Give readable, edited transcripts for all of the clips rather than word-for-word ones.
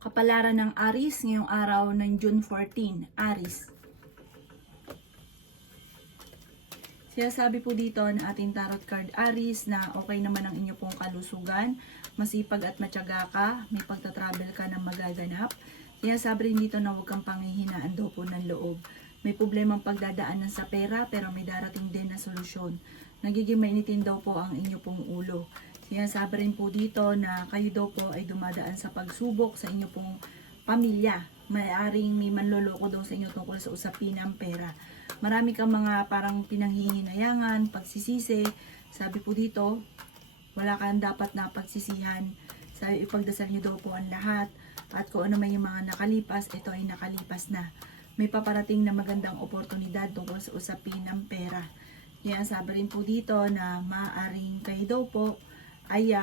Kapalaran ng Aries ngayong araw ng June 14, Aries. Sinasabi po dito na ating tarot card Aries na okay naman ang inyo pong kalusugan, masipag at matyaga ka, may pagta-travel ka na magaganap. Sinasabi rin dito na huwag kang panghihinaan daw po ng loob. May problemang pagdadaanan sa pera pero may darating din na solusyon. Nagiging mainitin daw po ang inyo pong ulo. Sinasabi rin po dito na kayo daw po ay dumadaan sa pagsubok sa inyo pong pamilya. Maaaring may manloloko daw sa inyo tungkol sa usapin ng pera. Marami kang mga parang pinanghihinayangan, pagsisisi. Sabi po dito, wala kang dapat na pagsisihan. Sabi, ipagdasal nyo daw po ang lahat. At kung ano may yung mga nakalipas, ito ay nakalipas na. May paparating na magandang oportunidad tungkol sa usapin ng pera. Kaya sabi rin po dito na maaaring kayo daw po ay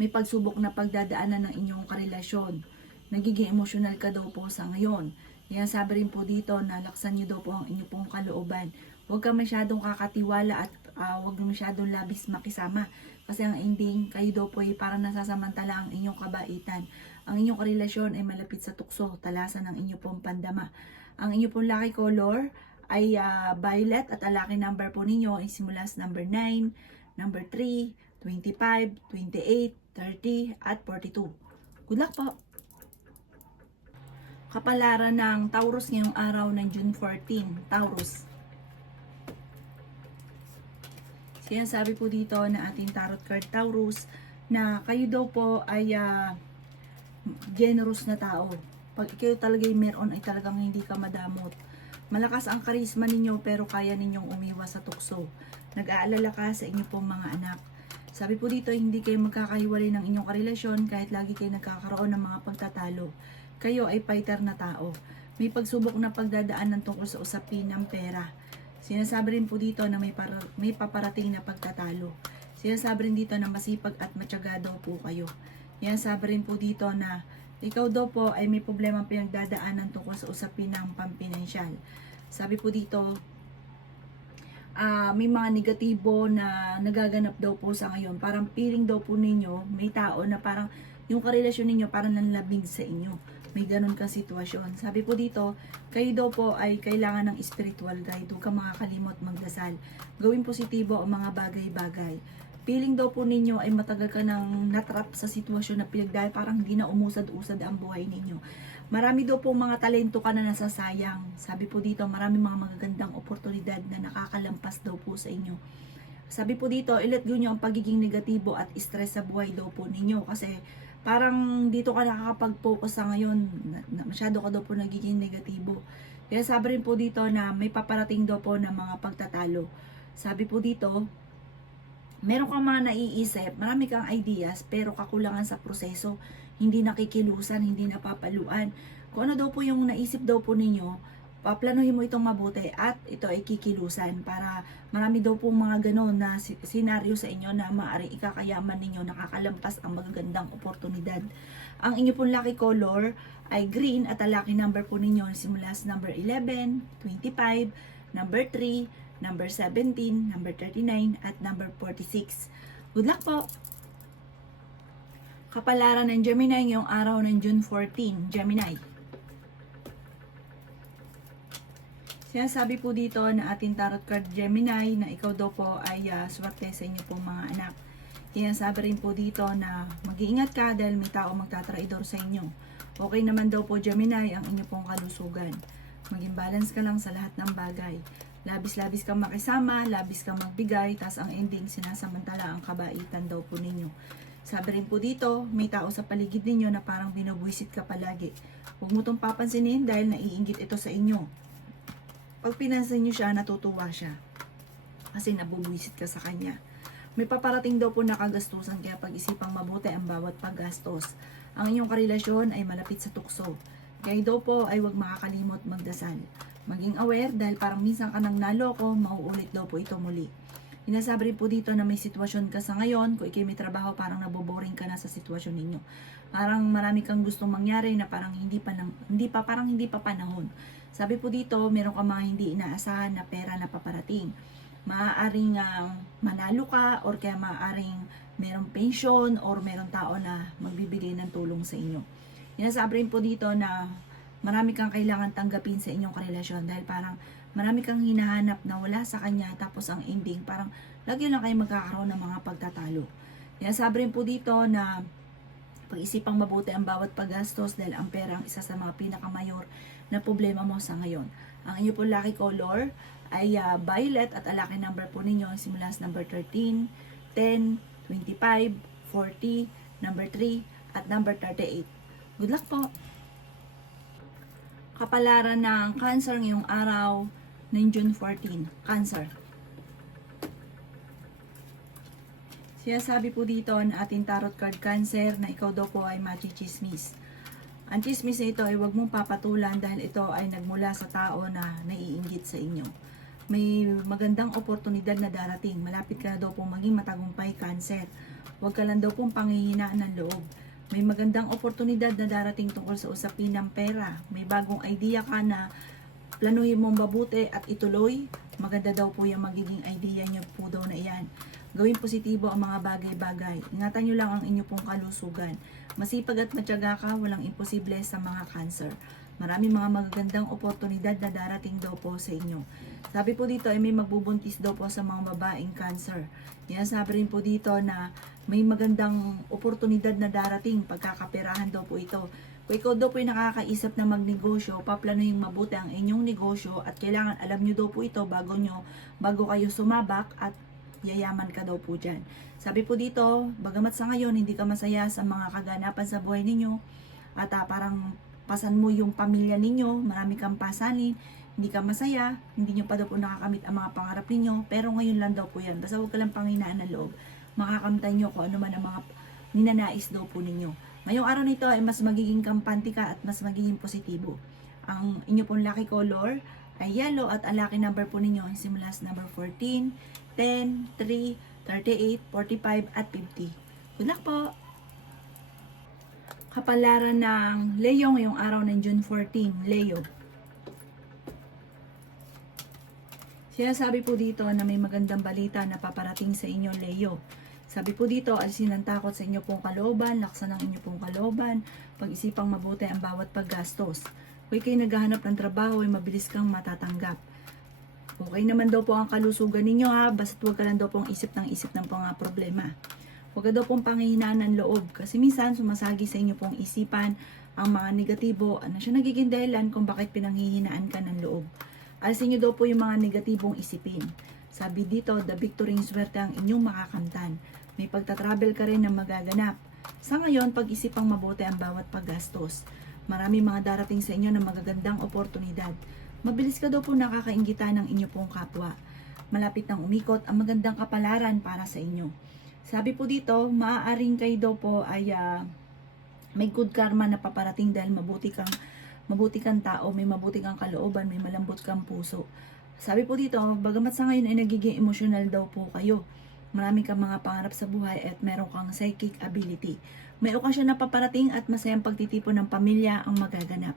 may pagsubok na pagdadaanan ng inyong karelasyon. Nagiging emosyonal ka daw po sa ngayon. Kaya sabi rin po dito na laksan nyo daw po ang inyong pong kalooban. Huwag ka masyadong kakatiwala at huwag masyadong labis makisama. Kasi ang ending, kayo daw po ay parang nasasamantala ang inyong kabaitan. Ang inyong karelasyon ay malapit sa tukso, talasan ng inyong pong pandama. Ang inyong pong lucky color ay violet at ang lucky number po ninyo ay simula sa number 9, number 3, 25, 28, 30, at 42. Good luck po! Kapalaran ng Taurus ngayong araw ng June 14, Taurus. Sinasabi po dito na ating tarot card Taurus na kayo daw po ay generous na tao. Pag kayo talaga meron ay talagang hindi ka madamot. Malakas ang karisma ninyo pero kaya ninyong umiwas sa tukso. Nag-aalala ka sa inyo pong mga anak. Sabi po dito, hindi kayo magkakahiwalay ng inyong karelasyon kahit lagi kayo nagkakaroon ng mga pagtatalo. Kayo ay fighter na tao. May pagsubok na pagdadaanan tungkol sa usapin ng pera. Sinasabi rin po dito na may paparating na pagtatalo. Sinasabi rin dito na masipag at matyaga daw po kayo. Sinasabi rin po dito na ikaw daw po ay may problemang pinagdadaanan tungkol sa usapin ng pampinansyal. Sabi po dito, may mga negatibo na nagaganap daw po sa ngayon. Parang feeling daw po ninyo, may tao na parang yung karelasyon ninyo parang nanlabig sa inyo. May ganun ka sitwasyon. Sabi po dito, kayo daw po ay kailangan ng spiritual guide. Huwag kang makakalimot magdasal. Gawin positibo ang mga bagay-bagay. Feeling daw po ninyo ay matagal ka nang natrap sa sitwasyon na pinagdahil parang hindi na umusad-usad ang buhay ninyo. Marami daw po mga talento ka na nasasayang. Sabi po dito, marami mga magagandang oportunidad na nakakalampas daw po sa inyo. Sabi po dito, i-let go nyo ang pagiging negatibo at stress sa buhay daw po ninyo. Kasi parang dito ka nakakapag-focus sa ngayon. Masyado ka daw po nagiging negatibo. Kaya sabi rin po dito na may paparating daw po na mga pagtatalo. Sabi po dito, meron kang mga naiisip, marami kang ideas, pero kakulangan sa proseso, hindi nakikilusan, hindi napapaluan. Kung ano daw po yung naisip daw po ninyo, paplanuhin mo itong mabuti at ito ay kikilusan para marami daw pong mga ganon na senaryo sa inyo na maaaring ikakayaman ninyo, nakakalampas ang magagandang oportunidad. Ang inyo pong lucky color ay green at ang lucky number po ninyo simula sa number 11, 25, number 3, number 17, number 39, at number 46. Good luck po! Kapalaran ng Gemini ngayong araw ng June 14, Gemini. Sinasabi po dito na ating tarot card Gemini na ikaw daw po ay swerte sa inyo pong mga anak. Sinasabi rin po dito na mag-iingat ka dahil may tao magtatraidor sa inyo. Okay naman daw po Gemini ang inyo pong kalusugan. Maging balance ka lang sa lahat ng bagay. Labis-labis kang makisama, labis kang magbigay, tas ang ending sinasamantala ang kabaitan daw po ninyo. Sabi rin po dito, may tao sa paligid ninyo na parang binubwisit ka palagi. Huwag mo itong papansinin dahil naiinggit ito sa inyo. Pag pinansin nyo siya, natutuwa siya. Kasi nabubwisit ka sa kanya. May paparating daw po na kagastusan kaya pag-isipang mabuti ang bawat paggastos. Ang inyong karelasyon ay malapit sa tukso. Kaya daw po ay huwag makakalimot magdasal. Maging aware dahil parang minsan ka nang naloko, mauulit daw po ito muli. Inasabi rin po dito na may sitwasyon ka sa ngayon, kung ikay may trabaho parang naboboring ka na sa sitwasyon ninyo. Parang marami kang gustong mangyari na parang hindi pa panahon. Sabi po dito, meron ka mga hindi inaasahan na pera na paparating. Maaaring manalo ka or kaya maaaring merong pension or merong tao na magbibigay ng tulong makatulong sa inyo. Sinasabi rin po dito na marami kang kailangan tanggapin sa inyong karelasyon dahil parang marami kang hinahanap na wala sa kanya, tapos ang ending parang lagi lang kayo magkakaroon ng mga pagtatalo. Sinasabi rin po dito na pag-isipang mabuti ang bawat paggastos dahil ang pera ang isa sa mga pinakamayor na problema mo sa ngayon. Ang inyo po lucky color ay violet at ang lucky number po ninyo simula sa number 13, 10, 25, 40, number 3, at number 38. Good luck po! Kapalaran ng Cancer ngayong araw ng June 14. Cancer. Sinasabi po dito na ating tarot card Cancer na ikaw daw po ay machichismis. Ang chismis na ito ay huwag mong papatulan dahil ito ay nagmula sa tao na naiinggit sa inyo. May magandang oportunidad na darating. Malapit ka na daw pong maging matagumpay, Cancer. Huwag ka lang daw pong panghihinaan ng loob. May magandang oportunidad na darating tungkol sa usapin ng pera. May bagong idea ka na planuhin mong mabuti at ituloy. Maganda daw po yung magiging idea nyo po daw na iyan. Gawin positibo ang mga bagay-bagay. Ingatan nyo lang ang inyo pong kalusugan. Masipag at matyaga ka, walang imposible sa mga Cancer. Maraming mga magagandang oportunidad na darating daw po sa inyo. Sabi po dito ay may magbubuntis daw po sa mga babaeng Cancer. Sabi rin po dito na may magandang oportunidad na darating, pagkakaperahan daw po ito. Kung ikaw daw po ay nakakaisap na magnegosyo, paplanuhin mabuti ang inyong negosyo at kailangan alam nyo daw po ito bago kayo sumabak at yayaman ka daw po dyan. Sabi po dito, bagamat sa ngayon hindi ka masaya sa mga kaganapan sa buhay ninyo at parang pasan mo yung pamilya ninyo, marami kang pasanin, hindi ka masaya, hindi nyo pa daw po nakakamit ang mga pangarap ninyo, pero ngayon lang daw po yan. Basta huwag ka lang panghinaan ng loob. Makakamtan nyo kung ano man ang mga ninanais daw po ninyo. Ngayong araw nito ay mas magiging kampante ka at mas magiging positibo. Ang inyo pong lucky color ay yellow at ang lucky number po ninyo ay simula sa number 14, 10, 3, 38, 45, at 50. Good luck po! Kapalaran ng Leo ngayong araw ng June 14, Leo. Sinasabi po dito na may magandang balita na paparating sa inyo, Leo. Sabi po dito, alisin ang takot sa inyo pong kalooban, laksan ang inyo pong kalooban, pag-isipang mabuti ang bawat paggastos. Kung kayo naghahanap ng trabaho, ay mabilis kang matatanggap. Okay naman daw po ang kalusugan ninyo ha, basta huwag ka lang daw pong isip ng mga problema. Huwag ka daw pong panghihinaan ng loob kasi minsan sumasagi sa inyo pong isipan ang mga negatibo na siya nagiging dahilan kung bakit pinanghihinaan ka ng loob. Alisin nyo daw po yung mga negatibong isipin. Sabi dito, the victory swerte ang inyong makakamtan. May pagtatravel ka rin na magaganap. Sa ngayon, pag-isipang mabuti ang bawat paggastos. Marami mga darating sa inyo na magagandang oportunidad. Mabilis ka daw po nakakaingitan ng inyo pong kapwa. Malapit nang umikot ang magandang kapalaran para sa inyo. Sabi po dito, maaaring kayo daw po ay may good karma na paparating dahil mabuti kang tao, may mabuti kang kalooban, may malambot kang puso. Sabi po dito, bagamat sa ngayon ay nagiging emotional daw po kayo. Marami kang mga pangarap sa buhay at meron kang psychic ability. May okasyon na paparating at masayang pagtitipon ng pamilya ang magaganap.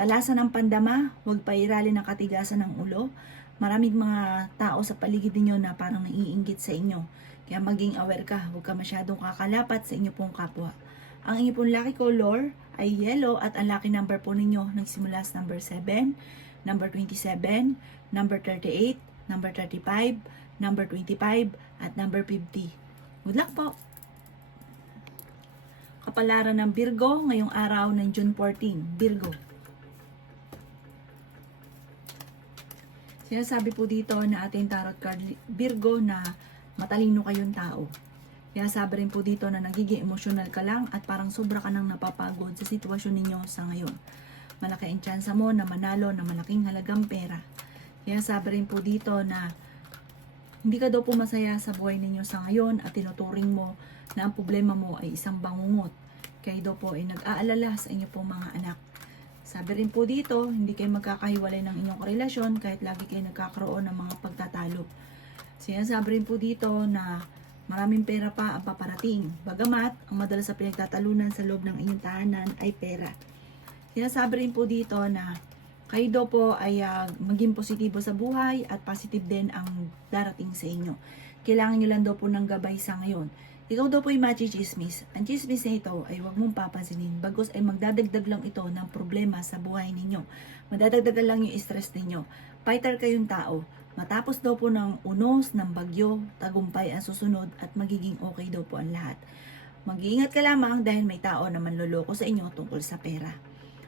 Talasan ng pandama, huwag pairali ng katigasan ng ulo. Maraming mga tao sa paligid niyo na parang naiinggit sa inyo. Kaya maging aware ka, huwag ka masyadong kakalapat sa inyo pong kapwa. Ang inyo pong lucky color ay yellow at ang lucky number po ninyo nagsimula sa number 7, number 27, number 38, number 35, number 25, at number 50. Good luck po! Kapalaran ng Virgo ngayong araw ng June 14, Virgo. Sinasabi po dito na ating tarot card Virgo na matalino kayong tao. Sinasabi rin po dito na nagiging emotional ka lang at parang sobra ka nang napapagod sa sitwasyon ninyo sa ngayon. Malaki ang tsansa mo na manalo na malaking halagang pera. Sinasabi rin po dito na hindi ka daw po masaya sa buhay ninyo sa ngayon at tinuturing mo na ang problema mo ay isang bangungot. Kayo daw po ay nag-aalala sa inyo pong mga anak. Sabi rin po dito, hindi kayo magkakahiwalay ng inyong relasyon kahit lagi kayo nagkakaroon ng mga pagtatalo. Sinasabi rin po dito na maraming pera pa ang paparating. Bagamat, ang madalas sa pinagtatalunan sa loob ng inyong tahanan ay pera. Sinasabi rin po dito na kayo daw po ay maging positibo sa buhay at positive din ang darating sa inyo. Kailangan nyo lang daw po ng gabay sa ngayon. ikaw daw po ay machichismis. Ang chismis na ito ay huwag mong papansinin, bagos ay magdadagdag lang ito ng problema sa buhay ninyo. Madadagdagan lang yung stress ninyo. Fighter kayong tao. Matapos daw po ng unos, ng bagyo, tagumpay ang susunod at magiging okay daw po ang lahat. Mag-iingat ka lamang dahil may tao na manloloko sa inyo tungkol sa pera.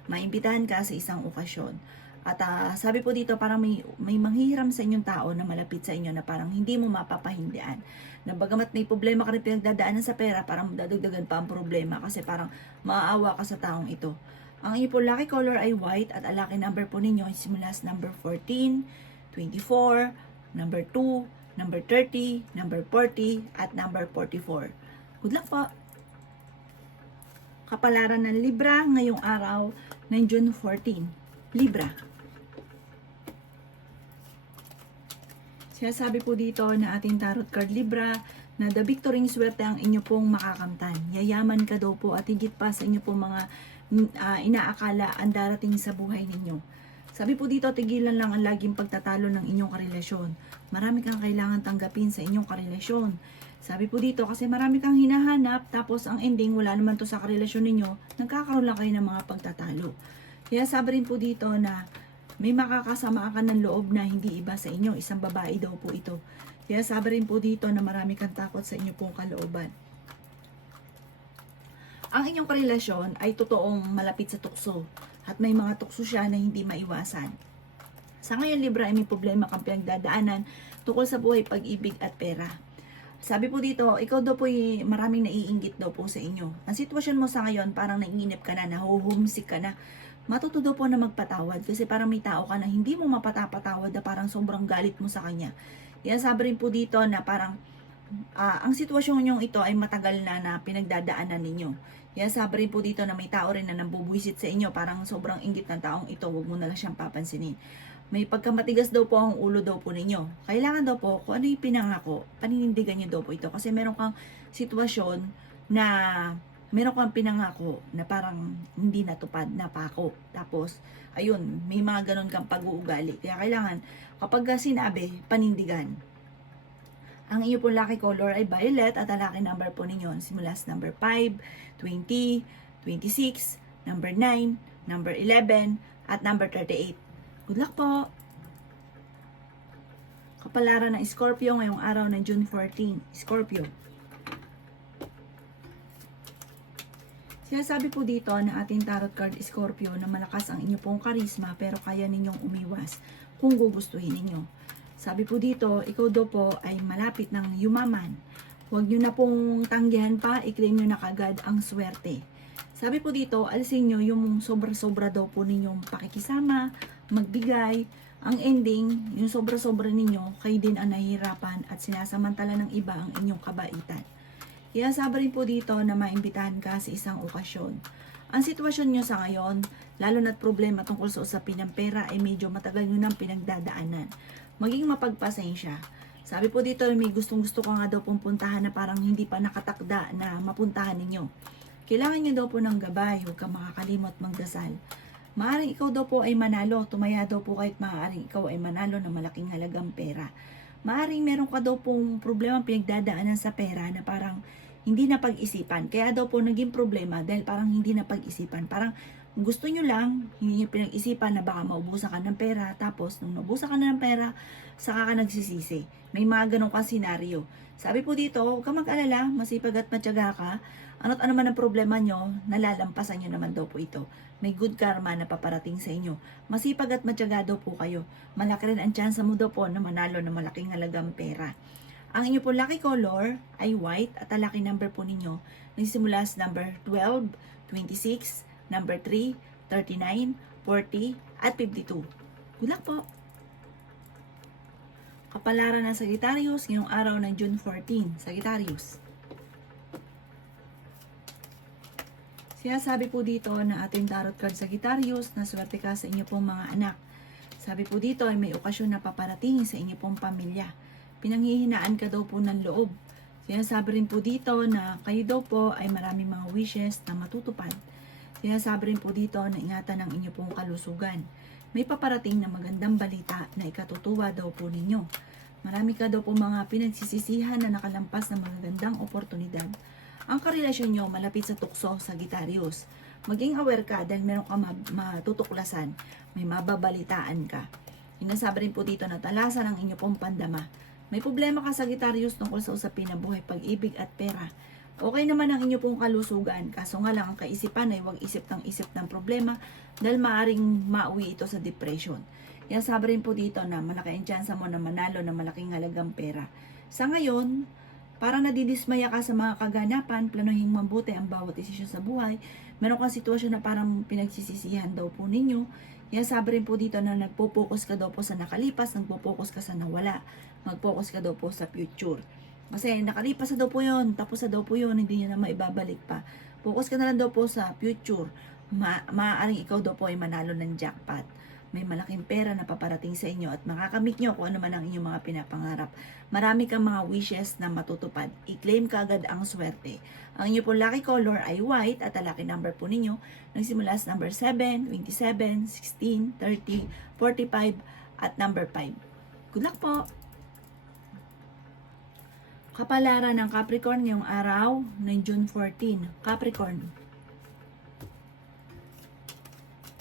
Maimbitahan ka sa isang okasyon. At sabi po dito, parang may manghihiram sa inyong tao na malapit sa inyo na parang hindi mo mapapahindian. Na bagamat may problema ka rin pinagdadaanan sa pera, parang dadagdagan pa ang problema kasi parang maaawa ka sa taong ito. Ang inyo po lucky color ay white at ang lucky number po ninyo ay simula sa number 14, 24, number 2, number 30, number 40, at number 44. Good luck po! Kapalaran ng Libra ngayong araw ng June 14. Libra. Sabi po dito na ating tarot card Libra na the victory swerte ang inyo pong makakamtan. Yayaman ka daw po at higit pa sa inyo pong mga inaakala ang darating sa buhay ninyo. Sabi po dito, tigilan lang ang laging pagtatalo ng inyong karelasyon. Marami kang kailangan tanggapin sa inyong karelasyon. Sabi po dito, kasi marami kang hinahanap, tapos ang ending, wala naman to sa karelasyon ninyo, nagkakaroon lang kayo ng mga pagtatalo. Kaya sabi rin po dito na may makakasama ka ng loob na hindi iba sa inyo. Isang babae daw po ito. Kaya sabi rin po dito na marami kang takot sa inyo pong kalooban. Ang inyong karelasyon ay totoong malapit sa tukso. At may mga tukso siya na hindi maiwasan. Sa ngayon, Libra, ay may problema kang pinagdadaanan tungkol sa buhay, pag-ibig at pera. Sabi po dito, ikaw daw po maraming naiinggit daw po sa inyo. Ang sitwasyon mo sa ngayon, parang naiinip ka na, nahuhumsik ka na. Matuto daw po na magpatawad kasi parang may tao ka na hindi mo mapatapatawad na parang sobrang galit mo sa kanya. Kaya sabi rin po dito na parang ang sitwasyon nyo ito ay matagal na pinagdadaanan ninyo. Kaya sabi rin po dito na may tao rin na nambubuisit sa inyo, parang sobrang inggit ng taong ito, huwag mo na lang siyang papansinin. May pagkamatigas daw po ang ulo daw po ninyo. Kailangan daw po, kung ano yung pinangako, paninindigan nyo daw po ito. Kasi meron kang sitwasyon na meron kang pinangako na parang hindi natupad, napako. Tapos, ayun, may mga ganun kang pag-uugali. Kaya kailangan, kapag sinabi, panindigan. Ang iyo pong lucky color ay violet at ang lucky number po ninyo simula sa number 5, 20, 26, number 9, number 11, at number 38. Good luck po! Kapalaran ng Scorpio ngayong araw ng June 14. Scorpio. Sinasabi po dito na ating tarot card Scorpio na malakas ang inyo pong karisma pero kaya ninyong umiwas kung gugustuhin ninyo. Sabi po dito, ikaw daw po ay malapit ng yumaman. Huwag nyo na pong tanggihan pa, i-claim nyo na kagad ang swerte. Sabi po dito, alisin nyo yung sobra-sobra daw po ninyong pakikisama, magbigay. Ang ending, yung sobra-sobra ninyo, kayo din ang nahihirapan at sinasamantala ng iba ang inyong kabaitan. Kaya sabi rin po dito na maimbitahan ka sa isang okasyon. Ang sitwasyon nyo sa ngayon, lalo na't problema tungkol sa usapin ng pera ay medyo matagal nyo nang pinagdadaanan. Maging mapagpasensya. Sabi po dito, may gustong-gusto ka nga daw pong puntahan na parang hindi pa nakatakda na mapuntahan ninyo. Kailangan nyo daw po ng gabay, huwag kang makakalimot magdasal. Maaring ikaw daw po ay manalo, tumaya daw po kahit maaring ikaw ay manalo ng malaking halagang pera. Maaring meron ka daw pong problema pinagdadaanan sa pera na parang hindi na pag-isipan. Kaya daw po naging problema dahil parang hindi na pag-isipan. Parang gusto nyo lang, hindi nyo pinag-isipan na baka maubusan ka ng pera, tapos nung naubusan ka na ng pera, saka ka nagsisisi. May mga ganong kang senaryo. Sabi po dito, huwag ka mag-alala, masipag at matyaga ka, ano't ano man ang problema nyo, nalalampasan nyo naman daw po ito. May good karma na paparating sa inyo. Masipag at matyaga daw po kayo. Malaki rin ang tsansa mo daw po na manalo ng malaking halagang pera. Ang inyo po lucky color ay white at ang lucky number po ninyo nagsisimula sa number 12, 26, number 3, 39, 40, at 52. Good luck po! Kapalaran ng Sagittarius ngayong araw ng June 14. Sagittarius. Sinasabi po dito na ating tarot card Sagittarius na swerte ka sa inyo pong mga anak. Sabi po dito ay may okasyon na paparating sa inyo pong pamilya. Pinanghihinaan ka daw po ng loob. Sinasabi rin po dito na kayo daw po ay maraming mga wishes na matutupad. Sinasabi rin po dito na ingatan ang inyo pong kalusugan. May paparating na magandang balita na ikatutuwa daw po ninyo. Marami ka daw po mga pinagsisisihan na nakalampas ng magagandang oportunidad. Ang karelasyon nyo malapit sa tukso, Sagittarius. Maging aware ka dahil meron ka matutuklasan, may mababalitaan ka. Sinasabi rin po dito na talasan ang inyo pong pandama. May problema ka, Sagittarius, tungkol sa usapin na buhay, pag-ibig at pera. Okay naman ang inyo pong kalusugan, kaso nga lang ang kaisipan ay huwag isip ng problema dahil maaring mauwi ito sa depression. Yan, sabi rin po dito na malaki ang tsansa mo na manalo ng malaking halagang pera. Sa ngayon, parang nadidismaya ka sa mga kaganapan, planuhin mabuti ang bawat desisyon sa buhay. Meron kang sitwasyon na parang pinagsisisihan daw po ninyo. Yan, sabi rin po dito na nagpo-focus ka daw po sa nakalipas, nagpo-focus ka sa nawala. Mag-focus ka daw po sa future. Kasi nakalipas na daw po yun, tapos na daw po yun, hindi nyo na maibabalik pa. Focus ka na lang daw po sa future. Maaaring ikaw daw po ay manalo ng jackpot. May malaking pera na paparating sa inyo at makakamit nyo kung ano man ang inyong mga pinapangarap. Marami kang mga wishes na matutupad. I-claim ka agad ang swerte. Ang inyo pong lucky color ay white at ang lucky number po ninyo nagsimula sa number 7, 27, 16, 30, 45 at number 5. Good luck po! Kapalaran ng Capricorn ngayong araw ng June 14. Capricorn.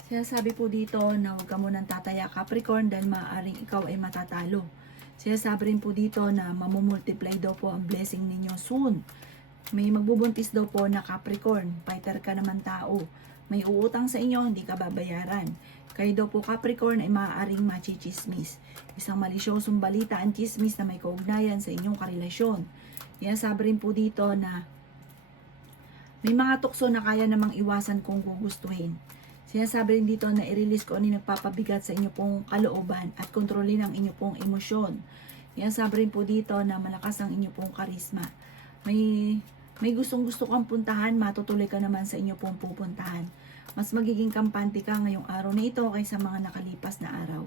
Sinasabi po dito na huwag ka munang tataya, Capricorn, dahil maaaring ikaw ay matatalo. Sinasabi rin po dito na mamumultiply daw po ang blessing ninyo soon. May magbubuntis daw po na Capricorn. Fighter ka naman tao. May uutang sa inyo, hindi ka babayaran. Kayo daw po, Capricorn, ay maaaring machichismis. Isang malisyosong balita ang chismis na may kaugnayan sa inyong karelasyon. Sinasabi rin po dito na may mga tukso na kaya namang iwasan kung gugustuhin. Sinasabi rin dito na i-release ko ano yung nagpapabigat sa inyo pong kalooban at kontrolin ang inyo pong emosyon. Sinasabi rin po dito na malakas ang inyo pong karisma. May gustong-gusto kang puntahan, matutuloy ka naman sa inyo pong pupuntahan. Mas magiging kampante ka ngayong araw na ito kaysa mga nakalipas na araw.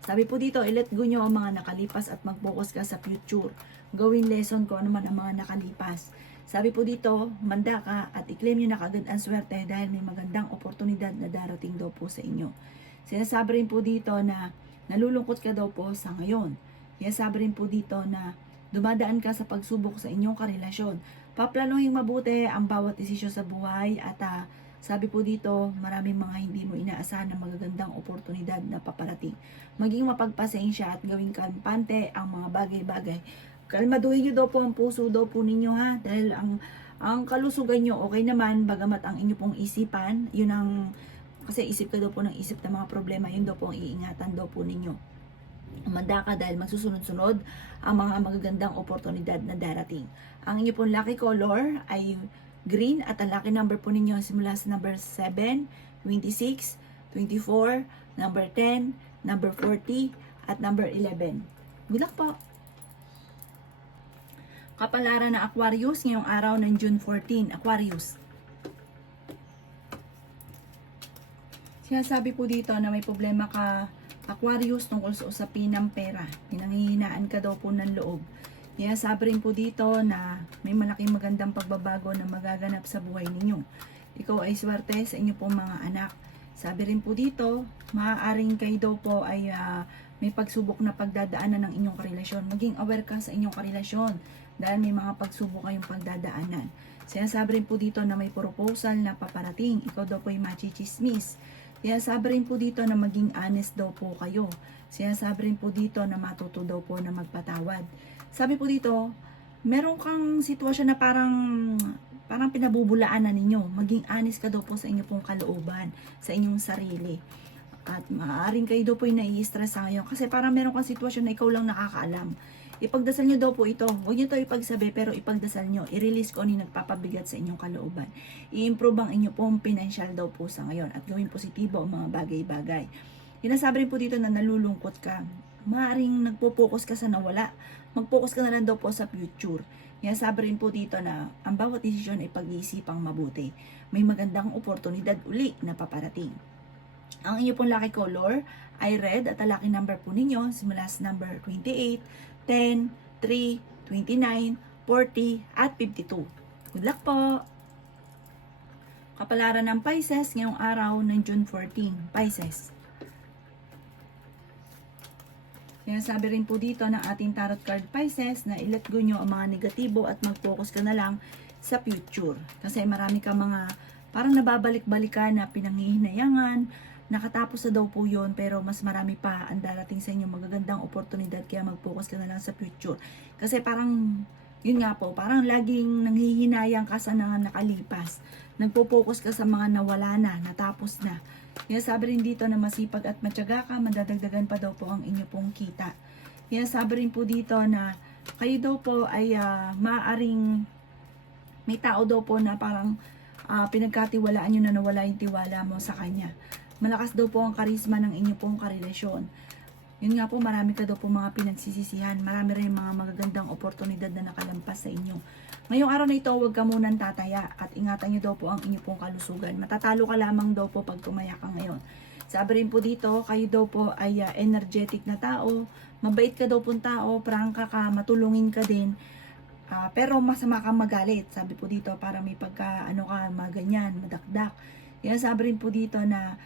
Sabi po dito, i-let go nyo ang mga nakalipas at mag-focus ka sa future. Gawin lesson ko ano man ang mga nakalipas. Sabi po dito, manda ka at i-claim nyo na kagad ang swerte dahil may magandang oportunidad na darating daw po sa inyo. Sinasabi rin po dito na nalulungkot ka daw po sa ngayon. Sinasabi rin po dito na dumadaan ka sa pagsubok sa inyong karelasyon. Paplanuhin mabuti ang bawat desisyon sa buhay at sabi po dito, maraming mga hindi mo inaasahan na magagandang oportunidad na paparating. Maging mapagpasensya at gawing kampante ang mga bagay-bagay. Kalmaduhin nyo daw po ang puso daw po ninyo ha. Dahil ang kalusugan nyo okay naman, bagamat ang inyo pong isipan, yun ang, kasi isip ka daw po ng isip ng mga problema, yun daw po ang iingatan daw po ninyo. Umanda ka dahil magsusunod-sunod ang mga magagandang oportunidad na darating. Ang inyo pong lucky color ay green at ang lucky number po ninyo simula sa number 7, 26, 24, number 10, number 40, at number 11. Good luck po! Kapalaran ng Aquarius ngayong araw ng June 14. Aquarius. Sinasabi po dito na may problema ka, Aquarius, tungkol sa usapin ng pera. Pinanghihinaan ka daw po ng loob. Sabi rin po dito na may malaking magandang pagbabago na magaganap sa buhay ninyo. Ikaw ay swerte sa inyo pong mga anak. Sabi rin po dito, maaaring kayo daw po ay may pagsubok na pagdadaanan ng inyong karelasyon. Maging aware ka sa inyong karelasyon dahil may mga pagsubok kayong pagdadaanan. Sinasabi rin po dito na may proposal na paparating. Ikaw daw po ay machichismis. Sinasabi rin po dito na maging honest daw po kayo. Sinasabi rin po dito na matuto daw po na magpatawad. Sabi po dito, meron kang sitwasyon na parang pinabubulaan na ninyo. Maging honest ka daw po sa inyo pong kalooban, sa inyong sarili. At maaaring kayo daw po yung nai-stress sa ngayon. Kasi parang meron kang sitwasyon na ikaw lang nakakaalam. Ipagdasal nyo daw po ito. Huwag nyo ito ipagsabi, pero ipagdasal nyo. I-release ko ano yung nagpapabigat sa inyong kalooban. I-improve ang inyo pong financial daw po sa ngayon. At gawin positibo ang mga bagay-bagay. Sinasabi rin po dito na nalulungkot ka. Maaaring nagpo-focus ka sa nawala. Mag-focus ka na lang daw po sa future. Sabi rin po dito na ang bawat desisyon ay pag-iisipang mabuti. May magandang oportunidad uli na paparating. Ang inyo pong lucky color ay red at ang lucky number po ninyo simula sa number 28, 10, 3, 29, 40, at 52. Good luck po! Kapalaran ng Pisces ngayong araw ng June 14. Pisces. Kaya sabi rin po dito ng ating tarot card Pisces na i-let go nyo ang mga negatibo at mag-focus ka na lang sa future. Kasi marami ka mga parang nababalik-balikan na pinanghihinayangan, nakatapos na daw po yun, pero mas marami pa ang darating sa inyo magagandang oportunidad, kaya mag-focus ka na lang sa future. Kasi parang, yun nga po, parang laging nanghihinayang ka sa nakalipas. Nagpo-focus ka sa mga nawala na, natapos na. Kaya sabi rin dito na masipag at matyaga ka, madadagdagan pa daw po ang inyo pong kita. Kaya sabi rin po dito na kayo daw po ay maaaring may tao daw po na parang pinagkatiwalaan nyo na nawala yung tiwala mo sa kanya. Malakas daw po ang karisma ng inyo pong karelasyon. Yun nga po, marami ka daw po mga pinagsisisihan. Marami rin mga magagandang oportunidad na nakalampas sa inyo. Ngayong araw na ito, huwag ka munang tataya at ingatan nyo daw po ang inyo pong kalusugan. Matatalo ka lamang daw po pag tumaya ka ngayon. Sabi rin po dito, kayo daw po ay energetic na tao. Mabait ka daw pong tao, prangka ka, matulungin ka din. Pero masama kang magalit. Sabi po dito, para may pagka, maganyan, madakdak. Kaya sabi rin po dito na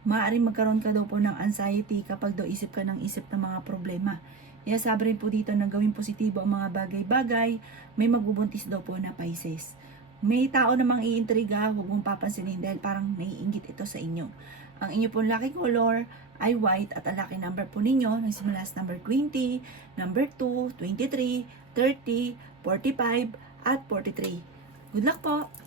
maaaring magkaroon ka daw po ng anxiety kapag daw isip ka ng isip ng mga problema. Kaya sabi rin po dito na gawing positibo ang mga bagay-bagay, may magbubuntis daw po na Pisces. May tao namang iintriga, huwag mong papansinin dahil parang naiinggit ito sa inyo. Ang inyo pong lucky color ay white at ang lucky number po ninyo, nagsimula sa number 20, number 2, 23, 30, 45, at 43. Good luck po!